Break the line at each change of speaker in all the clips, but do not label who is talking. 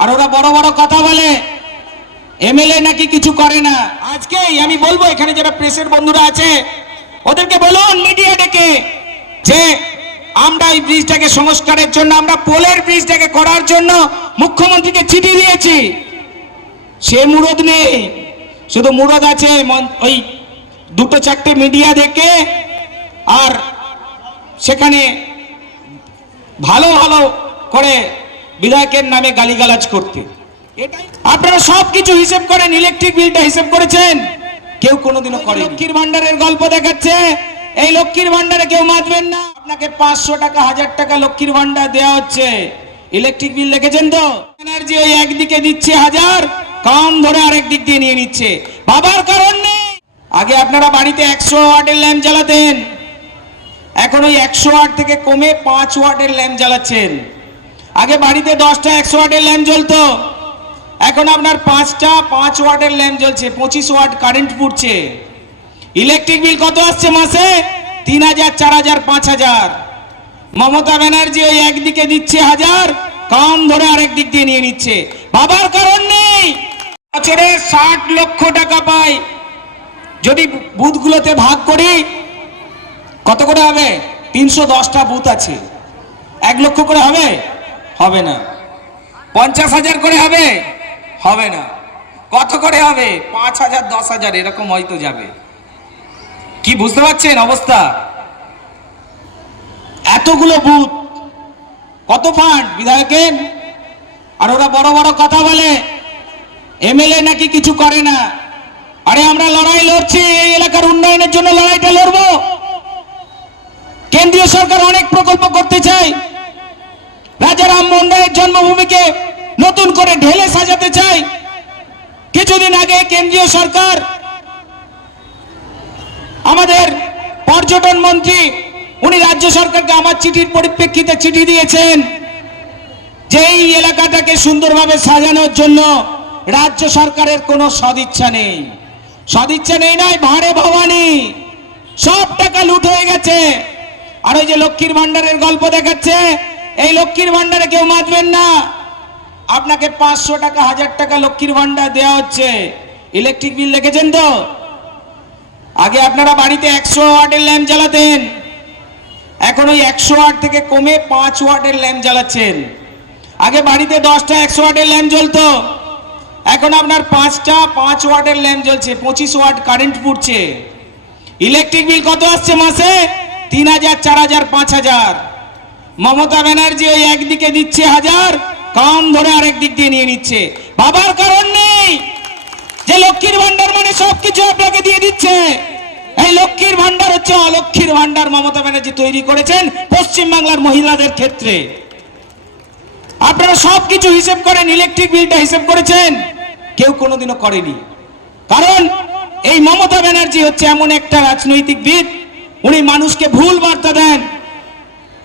আর ওরা বড় বড় কথা বলে। এমএলএ নাকি কিছু করে না। আজকেই আমি বলব, এখানে যারা প্রেসের বন্ধুরা আছে, ওদেরকে বলুন মিডিয়া ডেকে যে আমরা এই ব্রিজটাকে সংস্কারের জন্য, আমরা পোলের ব্রিজটাকে করার জন্য মুখ্যমন্ত্রীকে চিঠি দিয়েছি। সে মুরদ নেই। শুধু মুরদ আছে ওই দুটো চারটে মিডিয়া দেখে আর সেখানে ভালো ভালো করে বিধায়কের নামে গালিগালাজ করতে। আপনারা সব কিছু হিসেব করেন ইলেকট্রিক বিলটা হিসেব করেছেন। কেউ কোনোদিনও করে লক্ষ্মীর ভান্ডারের গল্প দেখাচ্ছে। এই লক্ষ্মীর ভান্ডারে কেউ মাতবেন না। আপনাকে পাঁচশো টাকা, হাজার টাকা লক্ষ্মীর ভান্ডার দেওয়া হচ্ছে। ইলেকট্রিক বিল দেখেছেন তো? এনার্জি ওই একদিকে দিচ্ছে হাজার কান ধরে আরেক দিক দিয়ে নিয়ে নিচ্ছে। বাবার কারণ নেই। আগে আপনারা বাড়িতে একশো ওয়াটের ল্যাম্প জ্বালাতেন। এখন ওই একশো ওয়াট থেকে কমে পাঁচ ওয়াটের ল্যাম্প জ্বালাচ্ছেন। আগে বাড়িতে দশটা, একশো ওয়াটের ল্যাম্প জ্বলতো। এখন আপনার পাঁচটা, পাঁচ ওয়াটের ল্যাম্প জ্বলছে, পঁচিশ ওয়াট কারেন্ট পুড়ছে। ইলেকট্রিক বিল কত আসছে মাসে? তিন হাজার, চার হাজার, পাঁচ হাজার। মমতা ব্যানার্জি ওই একদিকে দিচ্ছে হাজার কান ধরে আরেক দিক দিয়ে নিয়ে নিচ্ছে। বাবার কারণ নেই। বছরে ষাট লক্ষ টাকা পাই। যদি বুথগুলোতে ভাগ করি, কত করে হবে? তিনশো দশটা বুথ আছে। এক লক্ষ করে হবে? হবে না। পঞ্চাশ হাজার করে হবে? হবে না। কত করে হবে? পাঁচ হাজার, দশ হাজার, এরকম হয়তো যাবে। কি বুঝতে পারছেন অবস্থা? এতগুলো বুথ কত ফান্ড বিধায়কের? আর ওরা বড় বড় কথা বলে। এমএলএ নাকি কিছু করে না। আরে আমরা লড়াই লড়ছি, এই এলাকার উন্নয়নের জন্য লড়াইটা লড়বো। কেন্দ্রীয় সরকার অনেক প্রকল্প করতে চায়। রাজা রামমোহন রায়ের জন্মভূমিকে নতুন করে ঢেলে সাজাতে চাই। কিছুদিন আগে কেন্দ্রীয় সরকার, আমাদের পর্যটন মন্ত্রী, উনি রাজ্য সরকারকে আমার চিঠির পরিপ্রেক্ষিতে চিঠি দিয়েছেন যে এই এলাকাটাকে সুন্দরভাবে সাজানোর জন্য রাজ্য সরকারের কোনো সদিচ্ছা নেই। সদিচ্ছা নেই নয় ভাড়ে ভবানী, সব টাকা লুট হয়ে গেছে। আর ওই যে লক্ষ্মীর ভান্ডারের গল্প দেখাচ্ছে এই লক্ষ্মীর ভান্ডারে কেউ মাতবেন না। আপনাকে পাঁচশো টাকা, হাজার টাকা লক্ষ্মীর ভান্ডার দেওয়া হচ্ছে। ইলেকট্রিক বিল দেখেছেন তো? আগে আপনারা বাড়িতে একশো ওয়াটের ল্যাম্প জ্বালাতেন। এখন ওই একশো ওয়াট থেকে কমে পাঁচ ওয়াটের ল্যাম্প জ্বালাচ্ছেন। আগে বাড়িতে দশটা একশো ওয়াটের ল্যাম্প জ্বলতো। এখন আপনার পাঁচটা পাঁচ ওয়াটের ল্যাম্প জ্বলছে, পঁচিশ ওয়াট কারেন্ট পুড়ছে। ইলেকট্রিক বিল কত আসছে মাসে? তিন হাজার, চার হাজার, পাঁচ হাজার। মমতা ব্যানার্জি ওই একদিকে দিচ্ছে হাজার কান ধরে আরেক দিক দিয়ে নিয়ে নিচ্ছে। বাবার কারণ নেই। যে লক্ষ্মীর ভান্ডার মানে সবকিছু আপনাকে দিয়ে দিচ্ছে। এই লক্ষ্মীর ভান্ডার হচ্ছে অলক্ষ্মীর ভান্ডার মমতা ব্যানার্জি তৈরি করেছেন পশ্চিম বাংলার মহিলাদের ক্ষেত্রে। আপনারা সবকিছু হিসেব করেন ইলেকট্রিক বিলটা হিসেব করেছেন। কেউ কোনোদিনও করেনি। কারণ এই মমতা ব্যানার্জি হচ্ছে এমন একটা রাজনৈতিকবিদ উনি মানুষকে ভুল বার্তা দেন।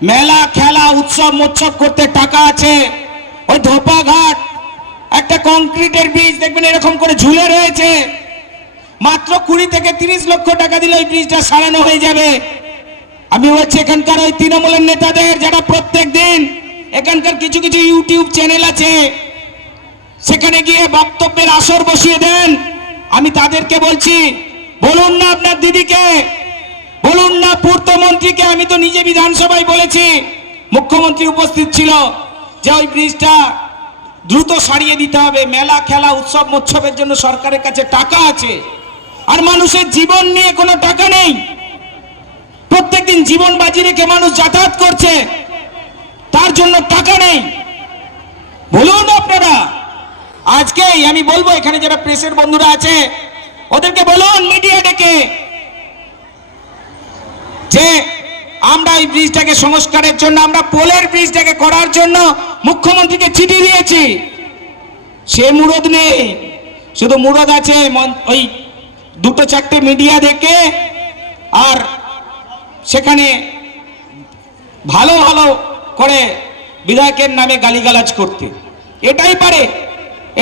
মেলা, খেলা, উৎসব, মোৎসব করতে টাকা আছে। ওই ধোপা ঘাট একটা কংক্রিটের ব্রিজ দেখবেন এরকম করে ঝুলে রয়েছে। মাত্র কুড়ি থেকে তিরিশ লক্ষ টাকা দিলে ওই ব্রিজটা সারানো হয়ে যাবে। আমি বলছি, এখানকার ওই তৃণমূলের নেতাদের যারা প্রত্যেক দিন, এখানকার কিছু কিছু ইউটিউব চ্যানেল আছে, সেখানে গিয়ে বক্তব্যের আসর বসিয়ে দেন। আমি তাদেরকে বলছি, বলুন না আপনার দিদিকে বলুন না, পূর্তমন্ত্রীকে আমি তো নিজে বিধানসভায় বলেছি। মুখ্যমন্ত্রী উপস্থিত ছিল। যে ওই ব্রিজটা দ্রুত সারিয়ে দিতে হবে। মেলা, খেলা, উৎসব মোৎসবের জন্য সরকারের কাছে টাকা আছে। আর মানুষের জীবন নিয়ে কোনো টাকা নেই। প্রত্যেকদিন জীবন বাজি রেখে মানুষ যাতায়াত করছে। তার জন্য টাকা নেই। বলুন আপনারা, আজকেই আমি বলব, এখানে যারা প্রেসের বন্ধুরা আছে, ওদেরকে বলুন, মিডিয়া ডেকে। যে আমরা এই ব্রিজটাকে সংস্কারের জন্য, আমরা পোলের ব্রিজটাকে করার জন্য মুখ্যমন্ত্রীকে চিঠি দিয়েছি। সে মুরদ নেই। শুধু মুরদ আছে ওই দুটো চারটে মিডিয়া দেখে আর সেখানে ভালো ভালো করে বিধায়কের নামে গালিগালাজ করতে। এটাই পারে,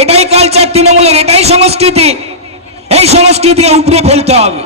এটাই কালচার তৃণমূলের, এটাই সংস্কৃতি। এই সংস্কৃতি উপরে ফেলতে হবে।